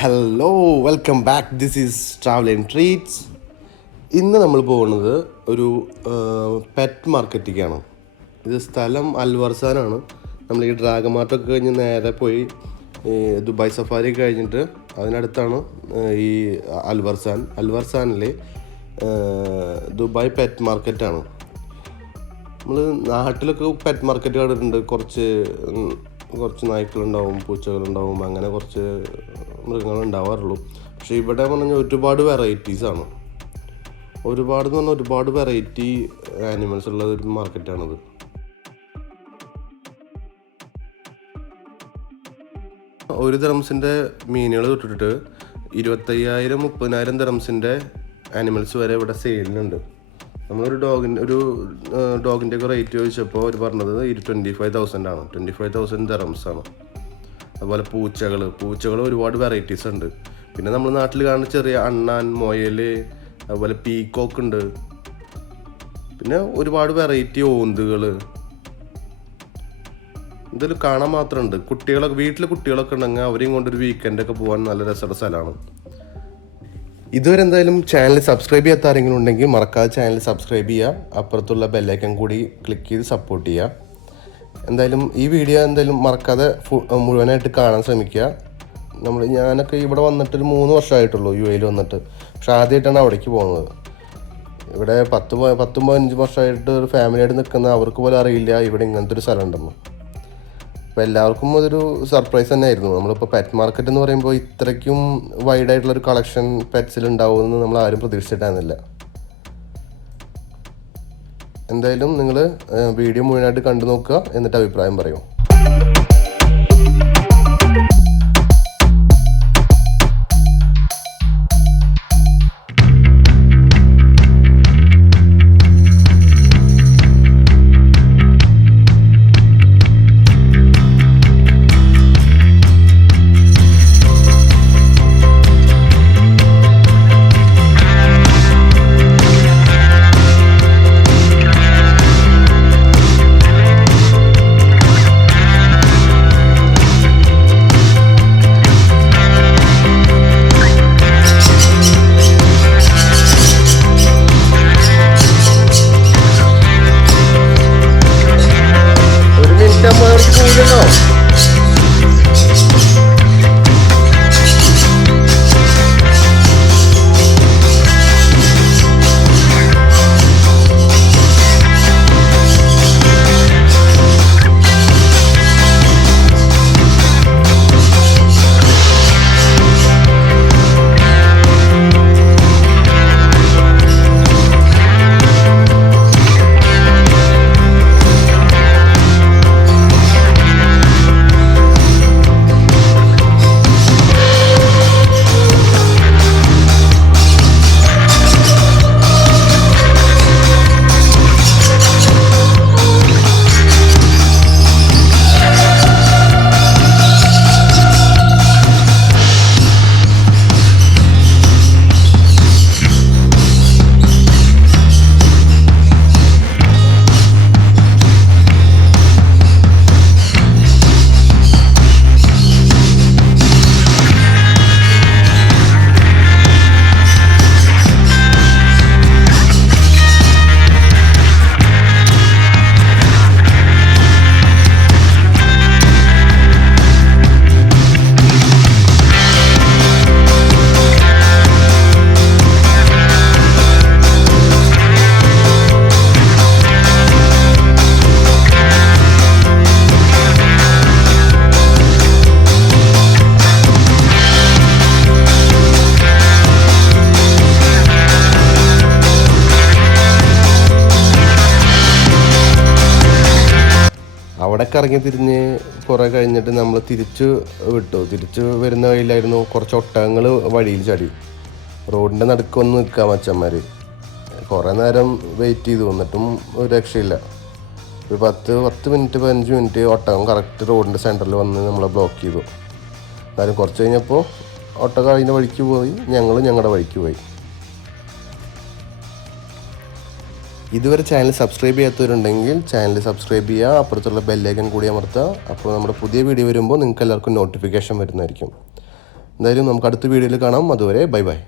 Hello, welcome back. This is travel and treats. ഇന്ന് നമ്മൾ പോകുന്നത് ഒരു പെറ്റ് മാർക്കറ്റിലേക്കാണ്. ഇത് സ്ഥലം അൽവർസാനാണ്. നമ്മൾ ഈ ഡ്രാഗൺ മാർട്ടൊക്കെ കഴിഞ്ഞ് നേരെ പോയി ദുബായ് സഫാരി കഴിഞ്ഞിട്ട് അതിനടുത്താണ് ഈ അൽവർസാനിലെ ദുബായ് പെറ്റ് മാർക്കറ്റാണ്. നമ്മൾ നാട്ടിലൊക്കെ പെറ്റ് മാർക്കറ്റ് കണ്ടിട്ടുണ്ട്. കുറച്ച് നായ്ക്കളുണ്ടാവും, പൂച്ചകളുണ്ടാവും, അങ്ങനെ കുറച്ച് മൃഗങ്ങളുണ്ടാവാറുള്ളൂ. പക്ഷേ ഇവിടെ പറഞ്ഞാൽ ഒരുപാട് വെറൈറ്റീസാണ്. ഒരുപാട് വെറൈറ്റി ആനിമൽസ് ഉള്ള ഒരു മാർക്കറ്റാണിത്. ഒരു ദിറംസിൻ്റെ മീനുകൾ തൊട്ടിട്ട് 25,000-30,000 ദിറംസിൻ്റെ ആനിമൽസ് വരെ ഇവിടെ സെയിലിനുണ്ട്. നമ്മളൊരു ഡോഗിൻ്റെ ഒക്കെ റേറ്റ് ചോദിച്ചപ്പോൾ അവർ പറഞ്ഞത് 25,000 ആണ്. 25,000 ദിറംസാണ്. അതുപോലെ പൂച്ചകൾ ഒരുപാട് വെറൈറ്റീസ് ഉണ്ട്. പിന്നെ നമ്മൾ നാട്ടിൽ കാണുന്ന ചെറിയ അണ്ണാൻ, മുയൽ, അതുപോലെ പീക്കോക്ക് ഉണ്ട്. പിന്നെ ഒരുപാട് വെറൈറ്റി ഓന്തുകൾ ഇതിൽ കാണാൻ മാത്രമുണ്ട്. വീട്ടിൽ കുട്ടികളൊക്കെ ഉണ്ടെങ്കിൽ അവരെയും കൊണ്ടൊരു വീക്കെൻഡൊക്കെ പോകാൻ നല്ല രസമുള്ള സ്ഥലമാണ്. ഇതുവരെ എന്തായാലും ചാനൽ സബ്സ്ക്രൈബ് ചെയ്യാത്ത ആരെങ്കിലും ഉണ്ടെങ്കിൽ മറക്കാതെ ചാനൽ സബ്സ്ക്രൈബ് ചെയ്യുക. അപ്പുറത്തുള്ള ബെല്ലൈക്കൺ കൂടി ക്ലിക്ക് ചെയ്ത് സപ്പോർട്ട് ചെയ്യുക. എന്തായാലും ഈ വീഡിയോ മറക്കാതെ മുഴുവനായിട്ട് കാണാൻ ശ്രമിക്കുക. ഞാനൊക്കെ ഇവിടെ വന്നിട്ടൊരു 3 വർഷമായിട്ടുള്ളൂ UAE വന്നിട്ട്. പക്ഷെ ആദ്യമായിട്ടാണ് അവിടേക്ക് പോകുന്നത്. ഇവിടെ 10-15 വർഷമായിട്ട് ഒരു ഫാമിലിയായിട്ട് നിൽക്കുന്ന അവർക്ക് പോലും അറിയില്ല ഇവിടെ ഇങ്ങനത്തെ ഒരു സ്ഥലം ഉണ്ടെന്ന്. അപ്പോൾ എല്ലാവർക്കും അതൊരു സർപ്രൈസ് തന്നെ ആയിരുന്നു. നമ്മളിപ്പോൾ പെറ്റ് മാർക്കറ്റ് എന്ന് പറയുമ്പോൾ ഇത്രയ്ക്കും വൈഡായിട്ടുള്ളൊരു കളക്ഷൻ പെറ്റ്സിൽ ഉണ്ടാവുമെന്ന് നമ്മൾ ആരും പ്രതീക്ഷിച്ചിട്ടായിരുന്നില്ല. എന്തായാലും നിങ്ങൾ വീഡിയോ മുഴുവനായിട്ട് കണ്ടു നോക്കുക, എന്നിട്ട് അഭിപ്രായം പറയൂ. അവിടെ കറങ്ങി തിരിഞ്ഞ് കുറേ കഴിഞ്ഞിട്ട് നമ്മൾ തിരിച്ചു വരുന്ന വഴിയിലായിരുന്നു കുറച്ച് ഒട്ടകങ്ങൾ വഴിയിൽ ചാടി. റോഡിൻ്റെ നടുക്കൊന്ന് നിൽക്കുക മച്ചന്മാർ. കുറേ നേരം വെയിറ്റ് ചെയ്തു, എന്നിട്ടും ഒരു രക്ഷയില്ല. ഒരു 10-15 മിനിറ്റ് ഒട്ടകം കറക്റ്റ് റോഡിൻ്റെ സെൻറ്ററിൽ വന്ന് നമ്മളെ ബ്ലോക്ക് ചെയ്തു. എന്നാലും കുറച്ച് കഴിഞ്ഞപ്പോൾ ഒട്ടകം അതിൻ്റെ വഴിക്ക് പോയി, ഞങ്ങളുടെ വഴിക്ക് പോയി. ഇതുവരെ ചാനൽ സബ്സ്ക്രൈബ് ചെയ്യാത്തവരുണ്ടെങ്കിൽ ചാനൽ സബ്സ്ക്രൈബ് ചെയ്യുക, അപ്പുറത്തുള്ള ബെല്ലൈക്കൺ കൂടി അമർത്തുക. അപ്പോൾ നമ്മുടെ പുതിയ വീഡിയോ വരുമ്പോൾ നിങ്ങൾക്ക് എല്ലാവർക്കും നോട്ടിഫിക്കേഷൻ വരുന്നതായിരിക്കും. എന്തായാലും നമുക്ക് അടുത്ത വീഡിയോയിൽ കാണാം. അതുവരെ ബൈ ബൈ.